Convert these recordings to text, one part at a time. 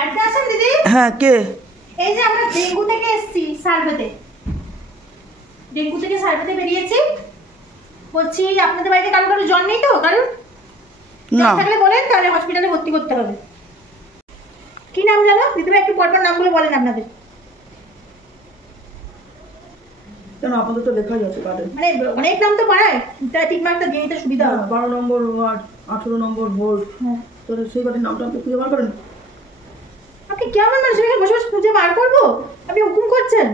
বাড়িতে আছেন দিদি? হ্যাঁ, কে? এই যে আমরা ডেঙ্গু থেকে এসেছি সার্ভেতে। ডেঙ্গু থেকে সার্ভেতে বেরিয়েছি। বলছি আপনাদের বাড়িতে কারো কারো জ্বর নেই তো? কারণ না থাকলে বলেন, তাহলে হসপিটালে ভর্তি করতে হবে। কি নাম জানো দিদিভাই? একটু পরপর নামগুলো বলেন আপনাদের। কেন আপনাদের তো লেখাই আছে কার্ডে। মানে অনেক নাম তো পাড়ায়, তাই ঠিক মার্কটা দিয়ে নিতে সুবিধা হবে। 12 নম্বর ওয়ার্ড, 18 নম্বর ভোল্ট। হ্যাঁ, তো সেই বাড়ির নামটা আপনি খুঁজে বার করেন। আপনি কেমন মানুষকে বসে বসে খুঁজে বার করবো? আপনি হুকুম করছেন,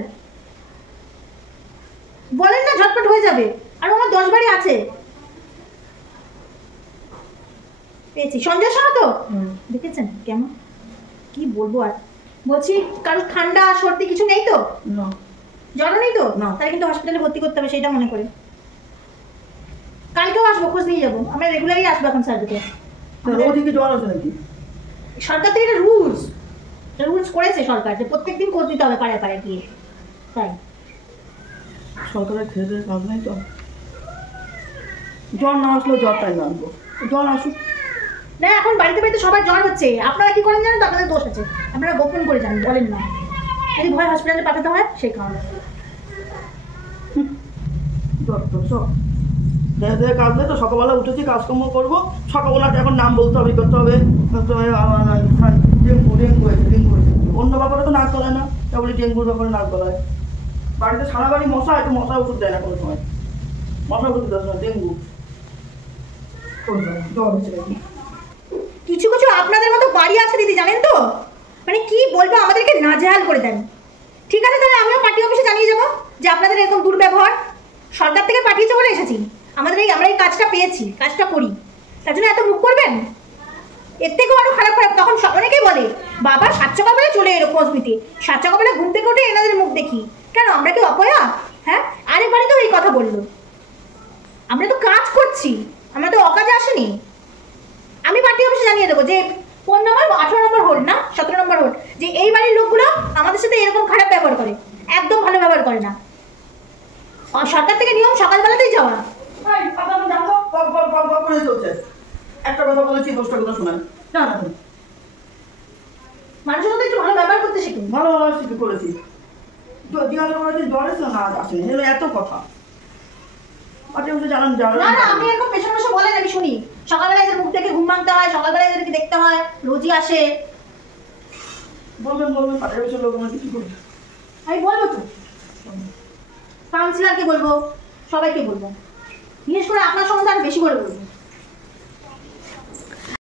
বলেন না ঝটপট হয়ে যাবে। আর আমার 10 বাড়ি আছে। পেয়েছি সঞ্জয় সাহা তো? দেখেছেন কেমন, কি বলবো আর। বলছি কারো ঠান্ডা সর্দি কিছু নেই তো? না। জ্বর নেই তো? না। তাহলে কিন্তু হসপিটালে ভর্তি করতে হবে, সেটা মনে করে। কালকেও আসবো, খোঁজ নিয়ে যাবো। আমরা রেগুলারই আসবো এখন সার্ভিসে। ওদিকে জ্বর আছে নাকি? সরকার থেকে একটা রুলস করেছে সরকার, যে প্রত্যেকদিন খোঁজ দিতে হবে পাড়ায় পাড়ায় গিয়ে। তাই সরকারের খেয়ে দিয়ে কাজ নেই তো। জ্বর না আসলেও জ্বর তাই আনবো, জ্বর আসুক না। এখন বাড়িতে বাড়িতে সবার জ্বর হচ্ছে, আপনারা কি করেন জানেন তো? আপনাদের দোষ আছে, আপনারা গোপন করে যান, বলেন না। যদি ভয় হসপিটালে পাঠাতে হয় সেই কারণে। জ্বর তো সব দেহে দেহে কাজ নেই তো। সকালবেলা উঠেছি, কাজকর্ম করবো। সকালবেলা এখন নাম বলতে হবে, করতে হবে। ডেঙ্গু ডেঙ্গু হয়েছে, ডেঙ্গু হয়েছে। অন্য ব্যাপারে তো নাক গলায় না, তা বলি ডেঙ্গুর ব্যাপারে নাক গলায়। বাড়িতে সারা বাড়ি মশা, একটু মশা ওষুধ দেয় না কোনো সময়। মশা ওষুধ দেয় না, ডেঙ্গু জ্বর হচ্ছে নাকি। কিছু কিছু আপনাদের মতো বাড়ি আছে দিদি, জানেন তো? মানে কি বলবো, আমাদেরকে নাজেহাল করে দেন। ঠিক আছে, তাহলে আমিও পার্টি অফিসে জানিয়ে যাবো যে আপনাদের এরকম দুর্ব্যবহার। সরকার থেকে পাঠিয়েছে বলে এসেছি। আমরা এই কাজটা পেয়েছি, কাজটা করি, তার জন্য এত মুখ করবেন? এর থেকেও আরো খারাপ খারাপ। তখন অনেকেই বলে বাবা 7 সকালবেলা চলে এলো খোঁজ নিতে, 7 সকালবেলা ঘুম থেকে উঠে এনাদের মুখ দেখি। কেন, আমরা কি অপয়া? হ্যাঁ, আরেকবারই তো এই কথা বললো। আমরা তো কাজ করছি, আমরা তো অকাজে আসিনি। আমি পার্টি অফিসে জানিয়ে দেবো যে কোন নম্বর 18 নম্বর হোল্ড না 17 নম্বর হোল্ড, যে এই বাড়ির লোকগুলো আমাদের সাথে এরকম খারাপ ব্যবহার করে, একদম ভালো ব্যবহার করে না। সরকার থেকে নিয়ম সকালবেলাতেই যাওয়া। একটা কথা বলেছি, 10টা কথা শোনেন না। মানুষের সাথে একটু ভালো ব্যবহার করতে শিখুন। ভালো শিখে করেছি, জিজ্ঞাসা করেছি জ্বর এসে না আসেনি, এত কথা। জানান না না, আপনি এরকম পেছন বসে বলেন, আমি শুনি। সকালবেলা এদের মুখ থেকে ঘুম ভাঙতে হয়, সকালবেলা এদেরকে দেখতে হয়, রোজই আসে। বলবেন পাঠিয়ে অফিসের লোক আমার কিছু করবে। আমি বলবো তো, কাউন্সিলরকে বলবো, সবাইকে বলবো, বিশেষ করে আপনার সম্বন্ধে আরো বেশি করে বলবো।